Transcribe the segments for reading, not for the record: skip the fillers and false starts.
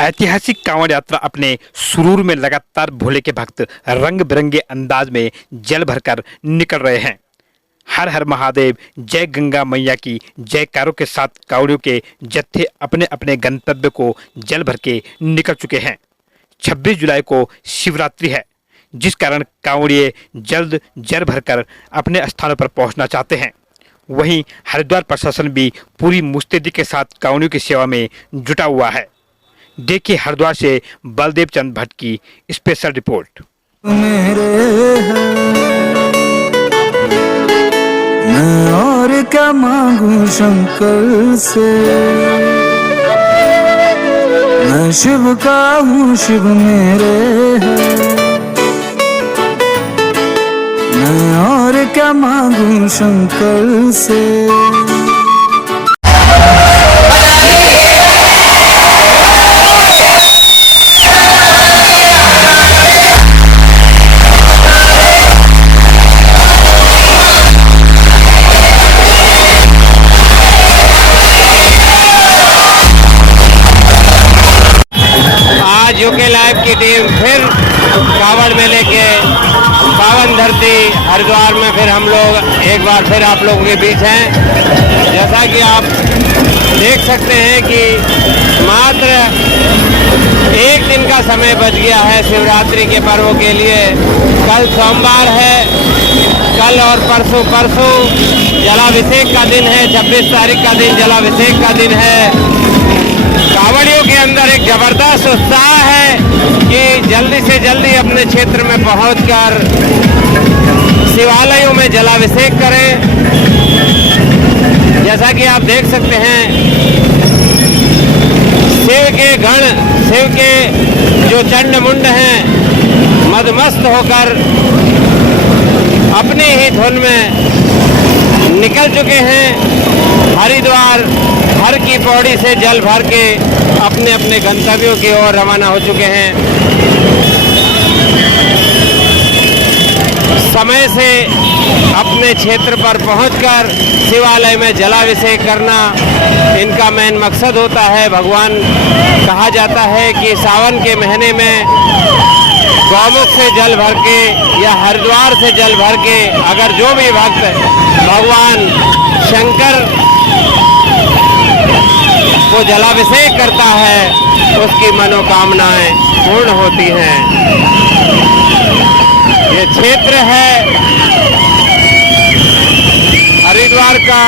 ऐतिहासिक कांवड़ यात्रा अपने सुरूर में लगातार भोले के भक्त रंग बिरंगे अंदाज में जल भरकर निकल रहे हैं। हर हर महादेव, जय गंगा मैया की जयकारों के साथ कांवड़ियों के जत्थे अपने अपने गंतव्य को जल भर के निकल चुके हैं। 26 जुलाई को शिवरात्रि है, जिस कारण कांवड़िए जल्द जल भरकर अपने स्थानों पर पहुंचना चाहते हैं। वहीं हरिद्वार प्रशासन भी पूरी मुस्तैदी के साथ कांवड़ियों की सेवा में जुटा हुआ है। देखिए हरिद्वार से बलदेव चंद भट्ट की स्पेशल रिपोर्ट। मैं और क्या मांगू शंकर से, मैं शिव का हूँ, शिव मेरे है। मैं और क्या मांगू शंकर से। यूके लाइव की टीम फिर कांवड़ मेले के पावन धरती हरिद्वार में फिर हम लोग एक बार फिर आप लोगों के बीच हैं। जैसा कि आप देख सकते हैं कि मात्र एक दिन का समय बच गया है शिवरात्रि के पर्व के लिए। कल सोमवार है, कल और परसों जलाभिषेक का दिन है। 26 तारीख का दिन जलाभिषेक का दिन है। कांवड़ियों के अंदर एक जबरदस्त उत्साह है कि जल्दी से जल्दी अपने क्षेत्र में पहुंचकर शिवालयों में जलाभिषेक करें। जैसा कि आप देख सकते हैं, शिव के गण, शिव के जो चंड मुंड हैं, मदमस्त होकर अपने ही धुन में निकल चुके हैं। हरिद्वार हर की पौड़ी से जल भर के अपने अपने गंतव्यों की ओर रवाना हो चुके हैं। समय से अपने क्षेत्र पर पहुंचकर शिवालय में जलाभिषेक करना इनका मेन मकसद होता है। भगवान कहा जाता है कि सावन के महीने में गौमुख से जल भर के या हरिद्वार से जल भर के अगर जो भी भक्त भगवान शंकर को जलाभिषेक करता है, उसकी मनोकामनाएं पूर्ण होती हैं। ये क्षेत्र है हरिद्वार का,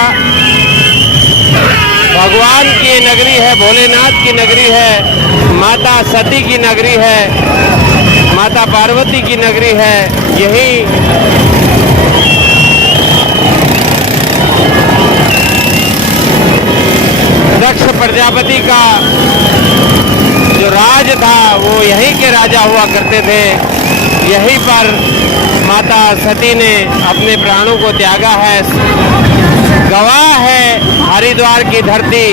भगवान की नगरी है, भोलेनाथ की नगरी है, माता सती की नगरी है, माता पार्वती की नगरी है। यही दक्ष प्रजापति का जो राज था वो यहीं के राजा हुआ करते थे। यहीं पर माता सती ने अपने प्राणों को त्यागा है। गवाह है हरिद्वार की धरती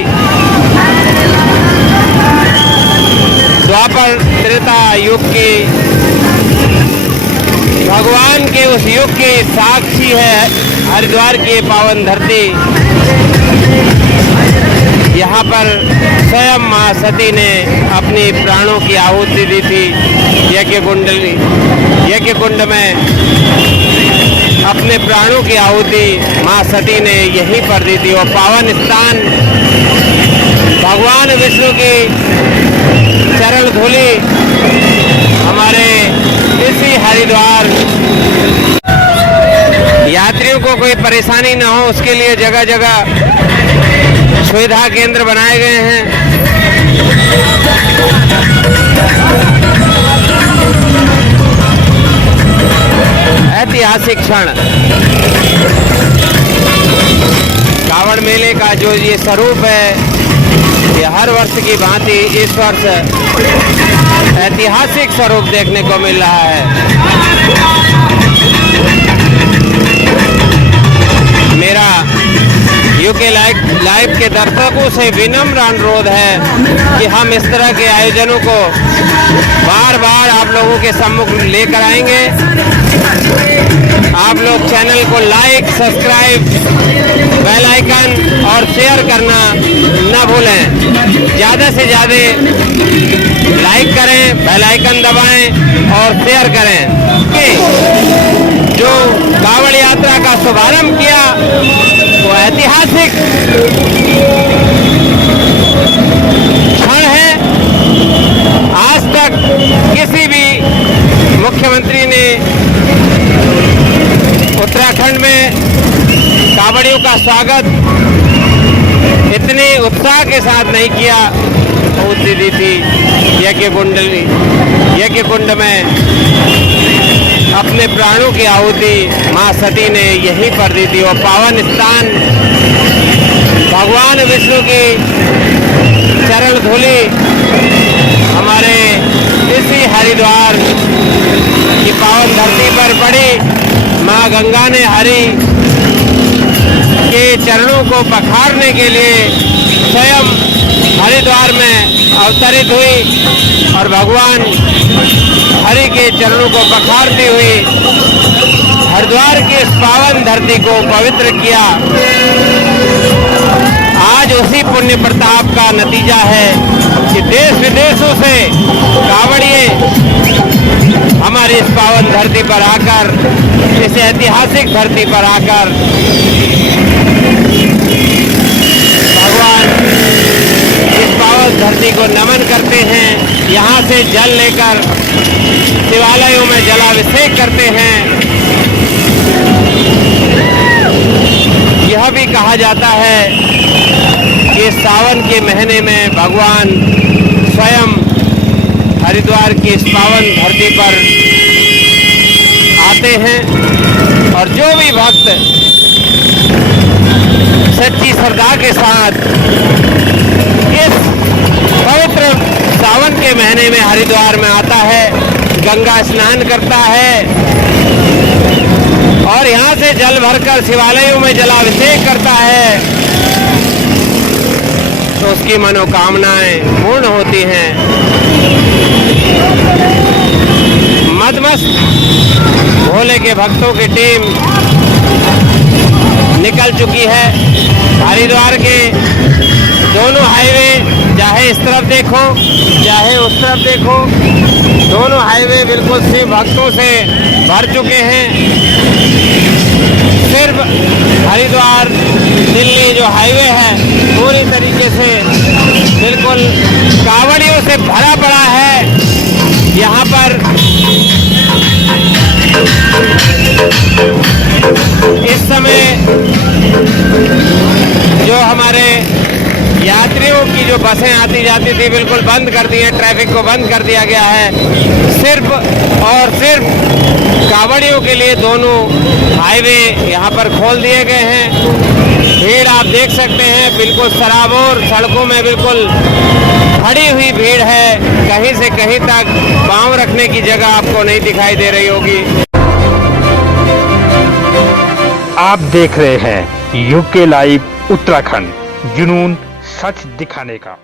द्वापर त्रेता युग की, भगवान के उस युग की साक्षी है हरिद्वार की पावन धरती। यहाँ पर स्वयं माँ सती ने अपनी प्राणों की आहुति दी थी। यज्ञ कुंड में अपने प्राणों की आहुति माँ सती ने यहीं पर दी थी। और पावन स्थान भगवान विष्णु की चरण धूलि हमारे इसी हरिद्वार। यात्रियों को कोई परेशानी न हो उसके लिए जगह जगह सुविधा केंद्र बनाए गए हैं। ऐतिहासिक क्षण, कांवड़ मेले का जो ये स्वरूप है, ये हर वर्ष की भांति इस वर्ष ऐतिहासिक स्वरूप देखने को मिल रहा है। मेरा यूके लाइव के दर्शकों से विनम्र अनुरोध है कि हम इस तरह के आयोजनों को बार बार आप लोगों के सम्मुख लेकर आएंगे। आप लोग चैनल को लाइक, सब्सक्राइब, बेल आइकन और शेयर करना न भूलें। ज़्यादा से ज़्यादा लाइक करें, बेल आइकन दबाएं और शेयर करें। जो कांवड़ यात्रा का शुभारंभ किया वो ऐतिहासिक क्षण है। आज तक किसी भी मुख्यमंत्री ने उत्तराखंड में कांवड़ियों का स्वागत इतने उत्साह के साथ नहीं किया। बहुत दी थी यज्ञ कुंड में अपने प्राणों की आहुति मां सती ने यहीं पर दी थी। और पावन स्थान भगवान विष्णु की चरण धूलि हमारे इसी हरिद्वार की पावन धरती पर पड़ी। मां गंगा ने हरि के चरणों को पखारने के लिए स्वयं हरिद्वार में अवतरित हुई और भगवान हरि के चरणों को पखारती हुई हरिद्वार की इस पावन धरती को पवित्र किया। आज उसी पुण्य प्रताप का नतीजा है कि देश विदेशों से कांवड़िए हमारी इस पावन धरती पर आकर, इस ऐतिहासिक धरती पर आकर भगवान इस पावन धरती को नमन करते हैं। यहाँ से जल लेकर शिवालयों में जलाभिषेक करते हैं। यह भी कहा जाता है कि सावन के महीने में भगवान स्वयं हरिद्वार की इस पावन धरती पर आते हैं और जो भी भक्त सच्ची श्रद्धा के साथ इस पवित्र सावन के महीने में हरिद्वार में आता है, गंगा स्नान करता है और यहाँ से जल भरकर शिवालयों में जलाभिषेक करता है, तो उसकी मनोकामनाएं पूर्ण होती हैं। मदमस्त भोले के भक्तों की टीम निकल चुकी है। हरिद्वार के दोनों हाईवे, चाहे इस तरफ देखो चाहे उस तरफ देखो, दोनों हाईवे बिल्कुल शिव भक्तों से भर चुके हैं। सिर्फ हरिद्वार दिल्ली जो हाईवे है पूरी तरीके से बिल्कुल कांवड़ियों से भरा पड़ा है। यहाँ पर इस समय जो हमारे यात्रियों की जो बसें आती जाती थी बिल्कुल बंद कर दी है, ट्रैफिक को बंद कर दिया गया है। सिर्फ और सिर्फ कांवड़ियों के लिए दोनों हाईवे यहाँ पर खोल दिए गए हैं। भीड़ आप देख सकते हैं, बिल्कुल सराबोर सड़कों में बिल्कुल खड़ी हुई भीड़ है। कहीं से कहीं तक पांव रखने की जगह आपको नहीं दिखाई दे रही होगी। आप देख रहे हैं यूके लाइव उत्तराखंड, जुनून सच दिखाने का।